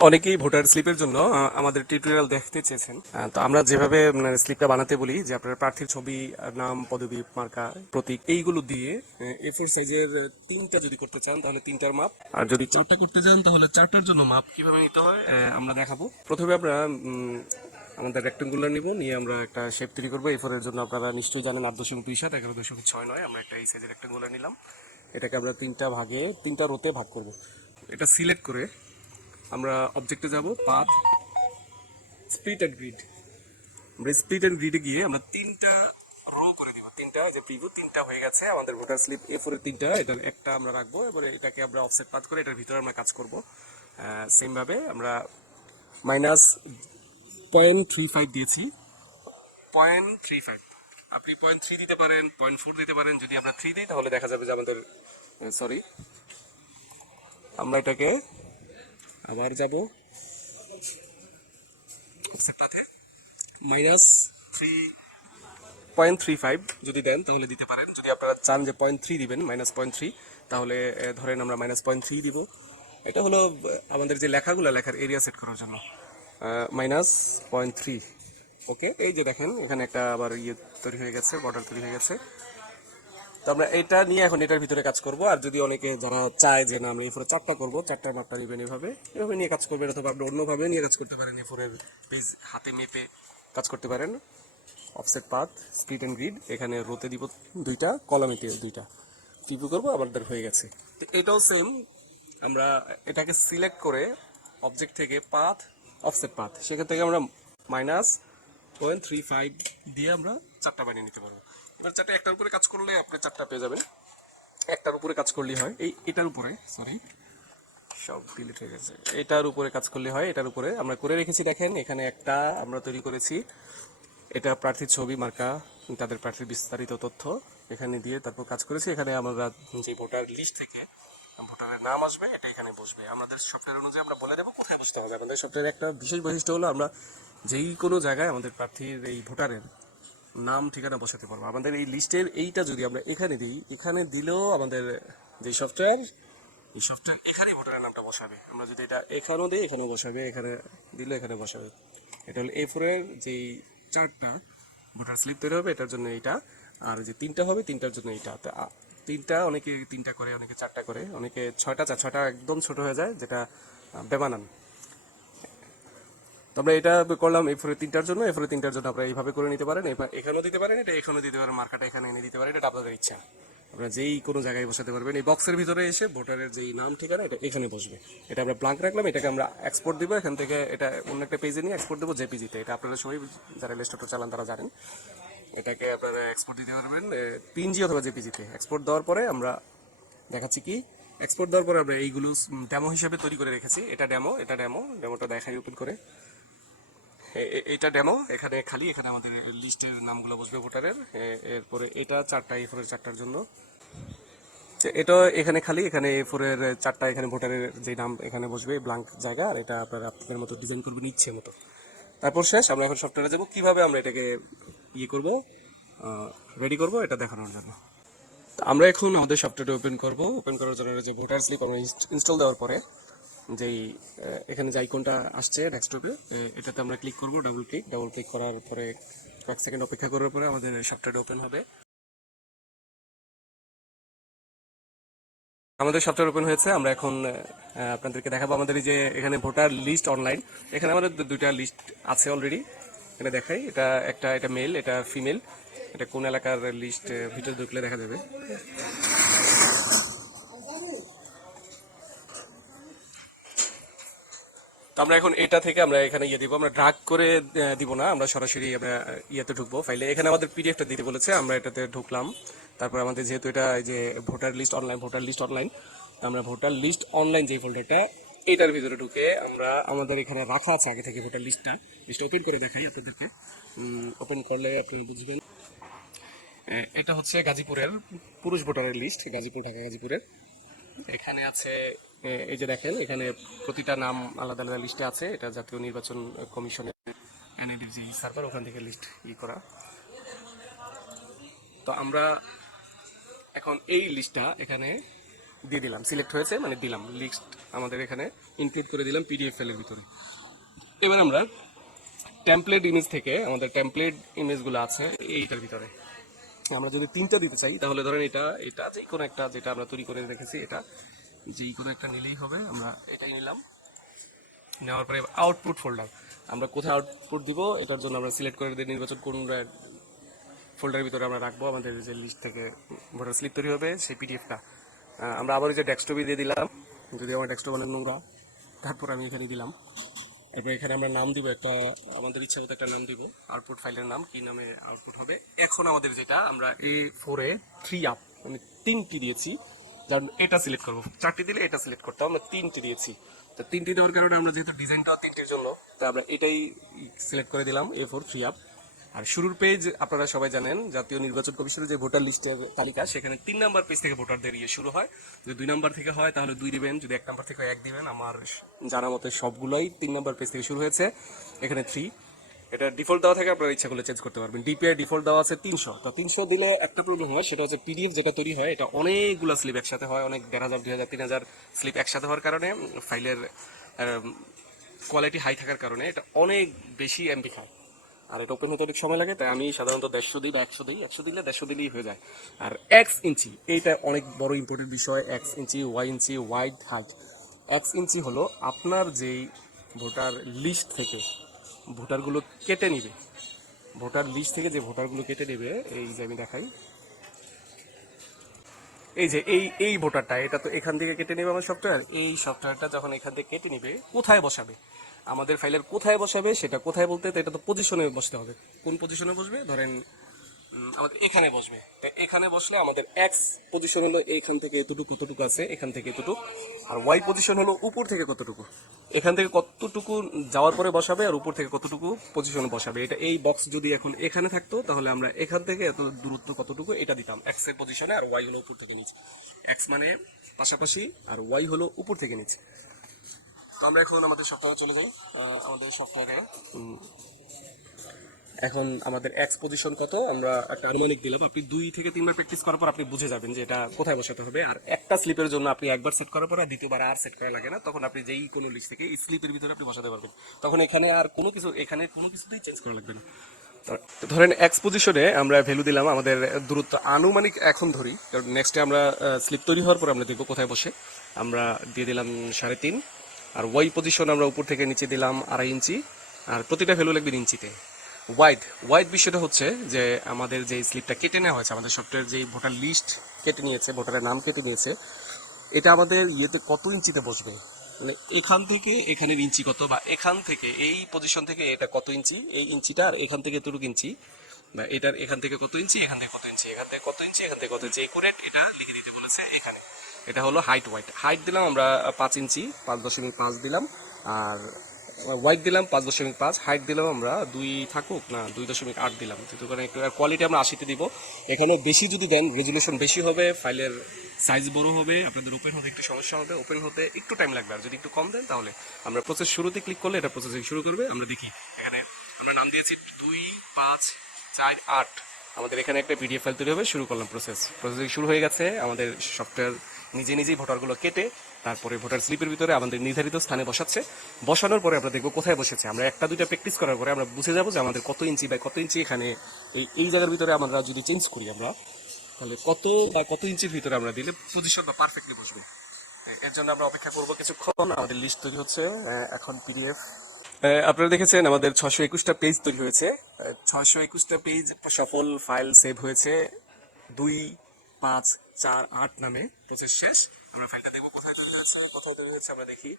অনেকেই ভোটার স্লিপের জন্য আমাদের টিউটোরিয়াল দেখতে চেয়েছেন। তো আমরা যেভাবে স্লিপটা বানাতে বলি যে আপনার প্রার্থীর ছবি, নাম, পদবি, মার্কা, প্রতীক এইগুলো দিয়ে A4 সাইজের 3টা যদি করতে চান তাহলে 3টার মাপ, আর যদি 4টা করতে চান তাহলে 4টার জন্য মাপ কিভাবে নিতে হয় আমরা দেখাবো। প্রথমে আমরা আমাদের রেক্টেঙ্গুলার নিব, নিয়ে আমরা একটা শেপ তৈরি করবো। A4 এর জন্য আপনারা নিশ্চয়ই জানেন 8.2 11.6 আমরা একটা এই সাইজের রেক্টেঙ্গুলার নিলাম। এটাকে আমরা 3টা রোতে ভাগ করব। এটা সিলেক্ট করে আমরা অবজেক্টে যাব, পাথ, স্প্লিট এন্ড গ্রিড। আমরা স্প্লিট এন্ড গ্রিডে গিয়ে আমরা 3টা রো করে দিব। 3টা যে প্রিভিউ 3টা হয়ে গেছে আমাদের ভোটার স্লিপ A4 এর 3টা, এটার একটা আমরা রাখবো। এবারে এটাকে আমরা অফসেট পাথ করে এটার ভিতরে আমরা কাজ করব। সেম ভাবে আমরা -0.35 দিয়েছি। 0.35 আপনি 0.3 দিতে পারেন, 0.4 দিতে পারেন। যদি আমরা 3 দিই তাহলে দেখা যাবে যে আমাদের সরি, আমরা এটাকে আবার যাব -3.35 যদি দেন তাহলে দিতে পারেন। যদি আপনারা চান যে 0.3 দিবেন, -0.3, তাহলে ধরেন আমরা -0.3 দিব। এটা হলো আমাদের যে লেখাগুলো লেখার এরিয়া সেট করার জন্য। -0.3। ওকে, এই যে দেখেন এখানে একটা আবার ইয়ে তৈরি হয়ে গেছে, বর্ডার তৈরি হয়ে গেছে। তো আমরা এটা নিয়ে এখন এটার ভিতরে কাজ করব। আর যদি অনেকে যারা চায় যে না আমরা A4 এ 4টা করবো, 4টার মাপটা নেবেন, এভাবে এভাবে নিয়ে কাজ করবেন, অথবা আপনি অন্যভাবে নিয়ে কাজ করতে পারেন। A4 এর পেজ হাতে মেপে কাজ করতে পারেন। Offset path, split and grid, এখানে রোতে দিব 2টা, কলামেতে 2টা, টিপু করবো, আমাদের হয়ে গেছে। তো এটাও সেম, আমরা এটাকে সিলেক্ট করে অবজেক্ট থেকে পাথ, অফসেট পাথ, সেখান থেকে আমরা -0.35 দিয়ে আমরা 4টা বানিয়ে নিতে পারবো। এবার 4টা একটার উপরে কাজ করলে আপনি 4টা পেয়ে যাবেন। একটার উপরে কাজ করলেই হয়, এটার উপরে সরি, সব ডিলিট হয়ে গেছে। এটার উপরে কাজ করলে হয়। এটার উপরে আমরা করে রেখেছি, দেখেন এখানে একটা আমরা তৈরি করেছি। এটা প্রার্থীর ছবি, মার্কা, তাদের প্রার্থীর বিস্তারিত তথ্য এখানে দিয়ে তারপর কাজ করেছি। এখানে আমরা যে ভোটার লিস্ট থেকে ভোটারের নাম আসবে, এটা এখানে বসবে। আমাদের সফটওয়্যার অনুযায়ী আমরা বলে দেবো কোথায় বসতে হবে। আমাদের সফটওয়্যারের একটা বিশেষ বৈশিষ্ট্য হলো আমরা যেই কোনো জায়গায় আমাদের প্রার্থীর এই ভোটারের নাম ঠিকানা বসাতে পারবো। আমাদের এই লিস্টের এইটা যদি আমরা এখানে দিই, এখানে দিলেও আমাদের যে সফটওয়্যার, এই সফটওয়্যার এখানে ভোটারের নামটা বসাবে। আমরা যদি এটা এখানেও দিই, এখানেও বসাবে, এখানে দিলে এখানে বসাবে। এটা হলো A4 এর যেই 4টা ভোটার স্লিপ তৈরি হবে, এটার জন্য এইটা। আর যে 3টা হবে, 3টার জন্য এইটা। তো 3টা, অনেকে 3টা করে, অনেকে 4টা করে, অনেকে 6টা চায়। 6টা একদম ছোট হয়ে যায়, যেটা বেমানান। তো আমরা এটা করলাম A4 এর 3টার জন্য। A4 এর 3টার জন্য আপনারা এইভাবে করে নিতে পারেন। এখানেও দিতে পারেন, এটা এখানেও দিতে পারেন, মার্কাটা এখানে এনে দিতে পারেন। এটা আপনাদের ইচ্ছা, আপনারা যেই কোনো জায়গায় বসাতে পারবেন। এই বক্সের ভিতরে এসে ভোটারের যেই নাম ঠিকানা এটা এখানে বসবে। এটা আমরা ব্ল্যাঙ্ক রাখলাম, এটাকে আমরা এক্সপোর্ট দিব এখান থেকে। এটা অন্য একটা পেজে নিয়ে এক্সপোর্ট দেবো জেপিজিতে। এটা আপনারা সবাই যারা লেস্টোটো চালান তারা জানেন। এটাকে আপনারা এক্সপোর্ট দিতে পারবেন পিএনজি অথবা জেপিজিতে। এক্সপোর্ট দেওয়ার পরে আমরা দেখাচ্ছি কি, এক্সপোর্ট দেওয়ার পরে আমরা এইগুলো ডেমো হিসেবে তৈরি করে রেখেছি। এটা ডেমোটা দেখাই ওপেন করে। এটা ডেমো, এখানে খালি, এখানে আমাদের লিস্টের নামগুলো বসবে ভোটারের। এরপরে এটা 4টা, A4 এর 4টার জন্য। এটা এখানে খালি, এখানে A4 এর 4টা, এখানে ভোটারের যে নাম এখানে বসবে, ব্ল্যাঙ্ক জায়গা। আর এটা আপনারা আপনাদের মতো ডিজাইন করবেন ইচ্ছে মতো। তারপর শেষ। আমরা এখন সফটওয়্যারে যাবো কিভাবে আমরা এটাকে ইয়ে করবো, রেডি করবো, এটা দেখানোর জন্য। তো আমরা এখন আমাদের সফটওয়্যারটা ওপেন করব। ওপেন করার জন্য যে ভোটার স্লিপ আমরা ইনস্টল দেওয়ার পরে যেই এখানে যে আইকনটা আসছে ডেস্কটপে, এটাতে আমরা ক্লিক করব, ডাবল ক্লিক করার পরে কয়েক সেকেন্ড অপেক্ষা করার পরে আমাদের সফটওয়্যারটা ওপেন হবে। আমাদের সফটওয়্যার ওপেন হয়েছে। আমরা এখন আপনাদেরকে দেখাবো আমাদের এই যে এখানে ভোটার লিস্ট অনলাইন। এখানে আমাদের 2টা লিস্ট আছে অলরেডি। এখানে দেখাই, এটা মেল, এটা ফিমেল। এটা কোন এলাকার লিস্ট, ভিতরে ঢুকলে দেখা যাবে। তো আমরা এখন এটা থেকে আমরা এখানে ইয়ে দিব, আমরা ড্রাগ করে দিব না, আমরা সরাসরি আমরা ইয়েতে ঢুকবো ফাইলে। এখানে আমাদের পিডিএফটা দিতে বলেছে, আমরা এটাতে ঢুকলাম। তারপর আমাদের যেহেতু এটা এই যে ভোটার লিস্ট অনলাইন, আমরা ভোটার লিস্ট অনলাইন যে ফোল্ডারটা, এটার ভিতরে ঢুকে আমরা আমাদের এখানে রাখা আছে আগে থেকে ভোটার লিস্টটা ওপেন করে দেখাই আপনাদেরকে। ওপেন করলে আপনি বুঝবেন। এটা হচ্ছে গাজীপুরের পুরুষ ভোটারের লিস্ট, ঢাকা গাজীপুরের। এখানে আছে এই যে দেখেন, এখানে প্রতিটা নাম আলাদা আলাদা লিস্টে আছে। এটা জাতীয় নির্বাচন কমিশনের এনএডির যে সার্ভার, ওখান থেকে লিস্ট করা। তো আমরা এখন এই লিস্টটা এখানে দিয়ে দিলাম, সিলেক্ট হয়েছে মানে দিলাম লিস্ট। আমাদের এখানে ইনক্লুড করে দিলাম পিডিএফ ফাইলের ভিতরে। এবার আমরা টেমপ্লেট ইমেজ থেকে আমাদের টেমপ্লেট ইমেজগুলো আছে এইটার ভিতরে আমরা যদি 3টা দিতে চাই, তাহলে ধরেন এটা এটা যে কোনো একটা যেটা আমরা তৈরি করে রেখেছি এটা যেই কোনো একটা নিলেই হবে। আমরা এটাই নিলাম, নেওয়ার পরে আউটপুট ফোল্ডার আমরা কোথায় আউটপুট দিব এটার জন্য আমরা সিলেক্ট করে দিয়ে নির্বাচন কোন ফোল্ডারের ভিতরে আমরা রাখবো। আমাদের যে লিস্ট থেকে ভোটার স্লিপ তৈরি হবে সেই পিডিএফটা আমরা আবার ওই যে ডেস্কটপে দিয়ে দিলাম, যদি আমার ডেস্কটপ অনেক নোংরা। তারপর আমি এখানে দিলাম, এরপর এখানে আমরা নাম দিব একটা, আমাদের ইচ্ছা মতো একটা নাম দিব। আউটপুট ফাইলের নাম কি নামে আউটপুট হবে। এখন আমাদের যেটা আমরা A4 3 আপ মানে 3টি দিয়েছি, যার এটা সিলেক্ট করবো। 4টি দিলে এটা সিলেক্ট করতে আমরা 3টি দিয়েছি। তো 3টি দেওয়ার কারণে আমরা যেহেতু ডিজাইনটাও 3টির জন্য, তো আমরা এটাই সিলেক্ট করে দিলাম A4 3 আপ। আর শুরুর পেজ আপনারা সবাই জানেন জাতীয় নির্বাচন কমিশনের যে ভোটার লিস্টের তালিকা, সেখানে 3 নাম্বার পেজ থেকে ভোটারদের ইয়ে শুরু হয়। যদি 2 নাম্বার থেকে হয় তাহলে 2 দিবেন, যদি 1 নাম্বার থেকে হয় 1 দিবেন। আমার জানা মতে সবগুলোই 3 নাম্বার পেজ থেকে শুরু হয়েছে, এখানে 3। এটা ডিফল্ট দেওয়া থাকে, আপনারা ইচ্ছা করলে চেঞ্জ করতে পারবেন। ডিপিআই ডিফল্ট দেওয়া আছে 300। তো 300 দিলে একটা প্রবলেম হয়, সেটা হচ্ছে পিডিএফ যেটা তৈরি হয় এটা অনেকগুলো স্লিপ একসাথে হয়, অনেক 1000 2000 3000 স্লিপ একসাথে হওয়ার কারণে ফাইলের কোয়ালিটি হাই থাকার কারণে এটা অনেক বেশি এমবি খায়, আর এটা ওপেন হতে অনেক সময় লাগে। তাই আমি সাধারণত 150 দিই বা 100 দিই। 100 দিলে 150 দিলেই হয়ে যায়। আর X ইঞ্চি এইটা অনেক বড় ইম্পর্টেন্ট বিষয়। X ইঞ্চি, Y ইঞ্চি, ওয়াইড হাইট। X ইঞ্চি হলো আপনার যেই ভোটার লিস্ট থেকে ভোটারগুলো কেটে নিবে, ভোটার লিস্ট থেকে যে ভোটারগুলো কেটে নেবে, এই যে আমি দেখাই, এই যে এই ভোটারটা, এটা তো এখান থেকে কেটে নেবে আমার সফটওয়্যার। এই সফটওয়্যারটা যখন এখান থেকে কেটে নিবে, কোথায় বসাবে, আমাদের ফাইলের কোথায় বসাবে সেটা কোথায় বলতে, তো এটা তো পজিশনে বসতে হবে। কোন পজিশনে বসবে, ধরেন আমাদের এখানে বসবে। তো এখানে বসলে আমাদের এক্স পজিশন হলো এখান থেকে এতটুকু, কতটুকু আছে এখান থেকে এতটুকু। আর ওয়াই পজিশন হলো উপর থেকে কতটুকু, এখান থেকে কতটুকু যাওয়ার পরে বসাবে, আর উপর থেকে কতটুকু পজিশনে বসাবে। এটা এই বক্স যদি এখন এখানে থাকতো, তাহলে আমরা এখান থেকে এত দূরত্ব কতটুকু এটা দিতাম এক্স এর পজিশনে, আর ওয়াই হলো উপর থেকে নিচে। এক্স মানে পাশাপাশি, আর ওয়াই হলো উপর থেকে নিচে। তো আমরা এখন আমাদের সফটওয়্যারে চলে যাই। আমাদের সফটওয়্যারে এখন আমাদের এক্স পজিশন কত আমরা একটা আনুমানিক দিলাম। আপনি 2 থেকে 3 বার প্র্যাকটিস করার পর আপনি বুঝে যাবেন যে এটা কোথায় বসাতে হবে। আর একটা স্লিপের জন্য আপনি একবার সেট করার পর আর দ্বিতীয়বার আর সেট করা লাগে না, তখন আপনি যেই কোনো লিস্ট থেকে এই স্লিপের ভিতরে আপনি বসাতে পারবেন। তখন এখানে আর কোনো কিছু, এখানে কোনো কিছুতেই চেঞ্জ করা লাগবে না। তো ধরেন এক্স পজিশনে আমরা ভ্যালু দিলাম আমাদের দূরত্ব আনুমানিক এখন ধরি, কারণ নেক্সটে আমরা স্লিপ তৈরি হওয়ার পর আমরা দেখবো কোথায় বসে। আমরা দিয়ে দিলাম 3.5। আর ওয়াই পজিশন আমরা উপর থেকে নিচে দিলাম 2.5 ইঞ্চি, আর প্রতিটা ভ্যালু লাগবে ইঞ্চিতে। ওয়াইড ওয়াইড বিষয়টা হচ্ছে যে আমাদের যে স্লিপটা কেটে নেওয়া হয়েছে, আমাদের সফটওয়্যার যে ভোটার লিস্ট কেটে নিয়েছে, ভোটারের নাম কেটে নিয়েছে, এটা আমাদের ইয়েতে কত ইঞ্চিতে বসবে, মানে এখান থেকে এখানের ইঞ্চি কত, বা এখান থেকে এই পজিশন থেকে এটা কত ইঞ্চি, এই ইঞ্চিটা, আর এখান থেকে এতটুকু ইঞ্চি, বা এটার এখান থেকে কত ইঞ্চি, এখান থেকে কত ইঞ্চি, এখান থেকে কত ইঞ্চি, এখান থেকে কত ইঞ্চি, এই করে এটা লিখে দিতে বলেছে এখানে। এটা হলো হাইট। হাইট দিলাম আমরা 5 ইঞ্চি, 5.5 দিলাম। আর ওয়াইড দিলাম 5.5, হাইট দিলাম আমরা 2 থাকুক না 2.8 দিলাম, যেহেতু কারণ একটু কোয়ালিটি আমরা 80তে দিব। এখানে বেশি যদি দেন রেজুলেশন বেশি হবে, ফাইলের সাইজ বড় হবে, আপনাদের ওপেন হতে একটু সমস্যা হবে, ওপেন হতে একটু টাইম লাগবে। আর যদি একটু কম দেন তাহলে আমরা প্রসেস শুরুতে ক্লিক করলে এটা প্রসেসিং শুরু করবে। আমরা দেখি এখানে আমরা নাম দিয়েছি 2 5 4 8, আমাদের এখানে একটা পিডিএফ ফাইল তৈরি হবে। শুরু করলাম, প্রসেসিং শুরু হয়ে গেছে। আমাদের সফটওয়্যার নিজে নিজেই ভোটারগুলো কেটে তারপরে ভোটার স্লিপের ভিতরে আমাদের নির্ধারিত স্থানে বসাচ্ছে। বসানোর পরে আমরা দেখবো কোথায় বসেছে। আমরা একটা দুইটা প্র্যাকটিস করার পরে আমরা বুঝে যাবো যে আমাদের কত ইঞ্চি বা কত ইঞ্চি এখানে এই জায়গার ভিতরে আমরা যদি চেঞ্জ করি আমরা, তাহলে কত বা কত ইঞ্চির ভিতরে আমরা দিলে পজিশন বা পারফেক্টলি বসবে। এর জন্য আমরা অপেক্ষা করবো কিছুক্ষণ। আমাদের লিস্ট তৈরি হচ্ছে এখন পিডিএফ। আপনারা দেখেছেন আমাদের 621টা পেজ তৈরি হয়েছে। 621টা পেজ সফল ফাইল সেভ হয়েছে 2 5 4 8 নামে। প্রসেস শেষ। আমরা ফাইলটা দেখবো কোথায় তৈরি হয়েছে, কোথায় তৈরি হয়েছে আমরা দেখি।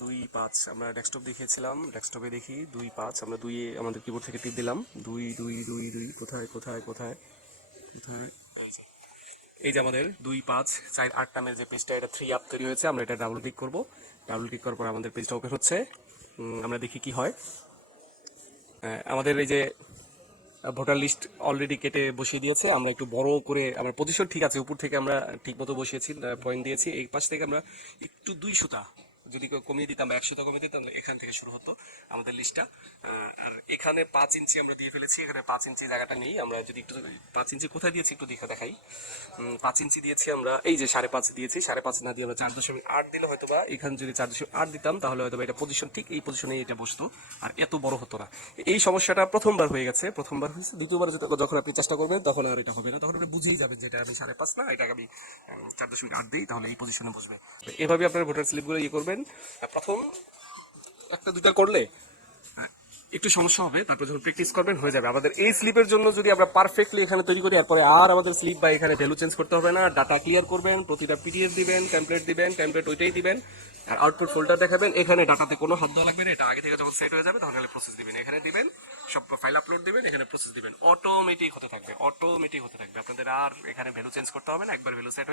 2 5 আমরা ডেস্কটপ দেখিয়েছিলাম, ডেস্কটপে দেখি 2 5 আমরা 2 আমাদের কিবোর্ড থেকে টিপ দিলাম। 2 2 2 2 কোথায় কোথায় কোথায় কোথায়, এই যে আমাদের 2 5 4 8 নামের যে পেজটা, এটা 3 আপ তৈরি হয়েছে। আমরা এটা ডাবল ক্লিক করব। ডাবল ক্লিক করার পর আমাদের পেজটা ওপেন হচ্ছে। আমরা দেখি কি হয়। আমাদের এই যে ভোটার লিস্ট অলরেডি কেটে বসিয়ে দিয়েছে। আমরা একটু বড় করে, আমার পজিশন ঠিক আছে, উপর থেকে আমরা ঠিক মতো বসিয়েছি, পয়েন্ট দিয়েছি। এই পাশ থেকে আমরা একটু 2 সুতা যদি কমিয়ে দিতাম বা 100টা কমিয়ে দিতাম, তাহলে এখান থেকে শুরু হতো আমাদের লিস্টটা। আর এখানে 5 ইঞ্চি আমরা দিয়ে ফেলেছি, এখানে 5 ইঞ্চি জায়গাটা নেই। আমরা যদি একটু 5 ইঞ্চি কোথায় দিয়েছি একটু দেখে দেখাই। 5 ইঞ্চি দিয়েছি আমরা, এই যে 5.5 দিয়েছি, 5.5 না দিয়ে আমরা 4.8 দিলে হয়তো বা, এখানে যদি 4.8 দিতাম তাহলে হয়তো এটা পজিশন ঠিক এই পজিশনে এটা বসতো, আর এত বড় হতো না। এই সমস্যাটা প্রথমবার হয়ে গেছে, প্রথমবার হয়েছে। দ্বিতীয়বার যখন আপনি চেষ্টা করবেন তখন আর এটা হবে না, তখন আপনি বুঝেই যাবেন যে এটা আমি 5.5 না, এটাকে আমি 4.8 দিই, তাহলে এই পজিশনে বসবে। এভাবে আপনার ভোটার স্লিপগুলো ইয়ে করবেন। প্রথম একটা দুইটা করলে একটু সমস্যা হবে, তারপর যখন প্র্যাকটিস করবেন হয়ে যাবে। আমাদের এই স্লিপের জন্য যদি আমরা পারফেক্টলি এখানে তৈরি করি, এরপরে আর আমাদের স্লিপ বা এখানে ভ্যালু চেঞ্জ করতে হবে না। ডাটা ক্লিয়ার করবেন, প্রতিটা পিডিএফ দিবেন, টেমপ্লেট ওইটাই দিবেন, আর আউটপুট ফোল্ডার দেখাবেন। এখানে ডাটাতে কোনো হাত দেওয়া লাগবে না, এটা আগে থেকে যখন সেট হয়ে যাবে তখন প্রসেস দিবেন, এখানে দিবেন, সব ফাইল আপলোড দিবেন, এখানে প্রসেস দিবেন, অটোমেটিক হতে থাকবে, অটোমেটিক হতে থাকবে। আপনাদের আর এখানে ভ্যালু চেঞ্জ করতে হবে না। একবার ভ্যালু সেট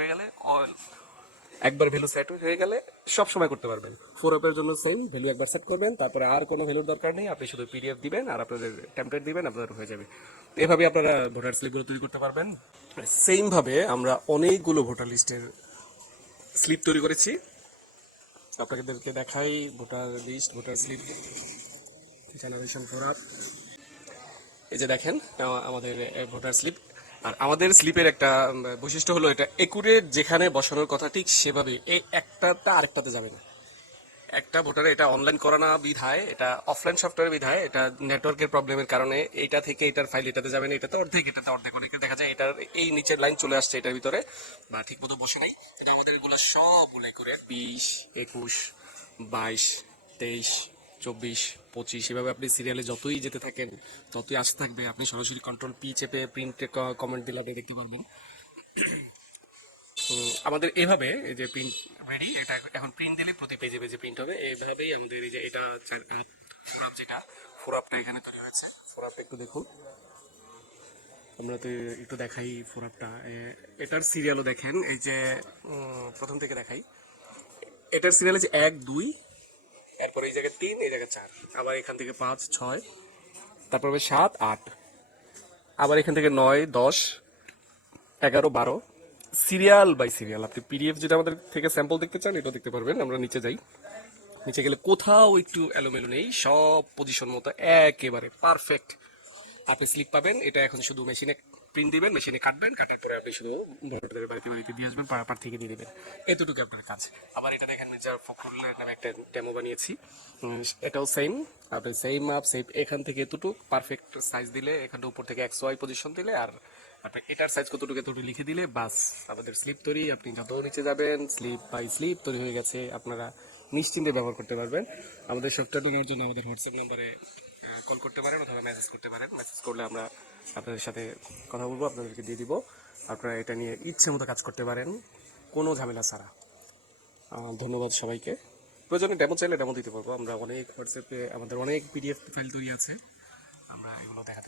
হয়ে গেলে সব সময় করতে পারবেন। ফোর আপের জন্য সেম ভ্যালু একবার সেট করবেন, তারপরে আর কোনো ভ্যালুর দরকার নেই, আপনি শুধু পিডিএফ দিবেন আর আপনাদের টেমপ্লেট দিবেন, আপনাদের হয়ে যাবে। এভাবে আপনারা ভোটার স্লিপগুলো তৈরি করতে পারবেন। সেম ভাবে আমরা অনেকগুলো ভোটার লিস্টের স্লিপ তৈরি করেছি, আপনাদেরকে দেখাই। Voter list, voter slip, generation four up, এই যে দেখেন আমাদের ভোটার স্লিপ। আর আমাদের স্লিপের একটা বৈশিষ্ট্য হলো এটা একুরেট, যেখানে বসানোর কথা ঠিক সেভাবে, এই একটাটা আরেকটাতে যাবে না। একটা ভোটারে এটা অনলাইন করা না বিধায়, এটা অফলাইন সফটওয়্যার বিধায়, এটা নেটওয়ার্কের প্রবলেমের কারণে এটা থেকে এটার ফাইল এটাতে যাবে না, এটাতে অর্ধেক অনেকে দেখা যায় এটার এই নিচের লাইন চলে আসছে এটার ভিতরে, বা ঠিক মতো বসে নাই। কিন্তু আমাদের এগুলো সবগুলো করে 20, 21, 22, 23, 24, 25, এভাবে আপনি সিরিয়ালে যতই যেতে থাকেন ততই আসতে থাকবে। আপনি সরাসরি কন্ট্রোল পি চেপে প্রিন্ট কমেন্ট দিলে আপনি দেখতে পারবেন। আমাদের এভাবে এই যে প্রিন্ট রেডি, এটা এখন প্রিন্ট দিলে প্রতি পেজে পেজে প্রিন্ট হবে। এইভাবেই আমাদের এই যে এটা ফোরাপ, যেটা ফোরাপটা এখানে তৈরি হয়েছে। ফোরাপটা একটু দেখুন, আমরা তো একটু দেখাই ফোরাপটা। এটার সিরিয়ালও দেখেন, এই যে প্রথম থেকে দেখাই। এটার সিরিয়াল আছে 1, 2, এরপর এই জায়গায় 3, এই জায়গায় 4, আবার এখান থেকে 5, 6, তারপর 7, 8, আবার এখান থেকে 9, 10, 11, 12, সিরিয়াল বাই সিরিয়াল। আপনি পিডিএফ যেটা আমাদের থেকে স্যাম্পল দেখতে চান এটাও দেখতে পারবেন। আমরা নিচে যাই, নিচে গেলে কোথাও একটু এলোমেলো নেই, সব পজিশন মতো একেবারে পারফেক্ট আপনি স্লিপ পাবেন। এটা এখন শুধু মেশিনে প্রিন্ট দিবেন, মেশিনে কাটবেন, কাটার পরে আপনি শুধু ভোটারদের বাড়িতে বাড়িতে দিয়ে আসবেন, প্রার্থীকে দিয়ে দিবেন। এতটুকু আপনার কাজ। আবার এটা দেখেন মির্জা ফখরুলের নামে একটা ডেমো বানিয়েছি, এটাও সেম। আপনি সেম মাপ সেম, এখান থেকে এতটুকু পারফেক্ট সাইজ দিলে, এখানটা উপর থেকে XY পজিশন দিলে, আর আপনি এটার সাইজ কতটুকু এতটুকু লিখে দিলে বাস আমাদের স্লিপ তৈরি। আপনি যত নিচে যাবেন স্লিপ বাই স্লিপ তৈরি হয়ে গেছে, আপনারা নিশ্চিন্তে ব্যবহার করতে পারবেন। আমাদের সফটওয়্যারটা নেওয়ার জন্য আমাদের হোয়াটসঅ্যাপ নাম্বারে কল করতে পারেন অথবা মেসেজ করতে পারেন। মেসেজ করলে আমরা আপনাদের সাথে কথা বলবো, আপনাদেরকে দিয়ে দিব। আপনারা এটা নিয়ে ইচ্ছে মতো কাজ করতে পারেন, কোনো ঝামেলা ছাড়া। ধন্যবাদ সবাইকে। প্রয়োজনে ডেমো চাইলে ডেমো দিতে পারবো। আমরা অনেক হোয়াটসঅ্যাপে আমাদের অনেক পিডিএফ ফাইল তৈরি আছে, আমরা এগুলো দেখা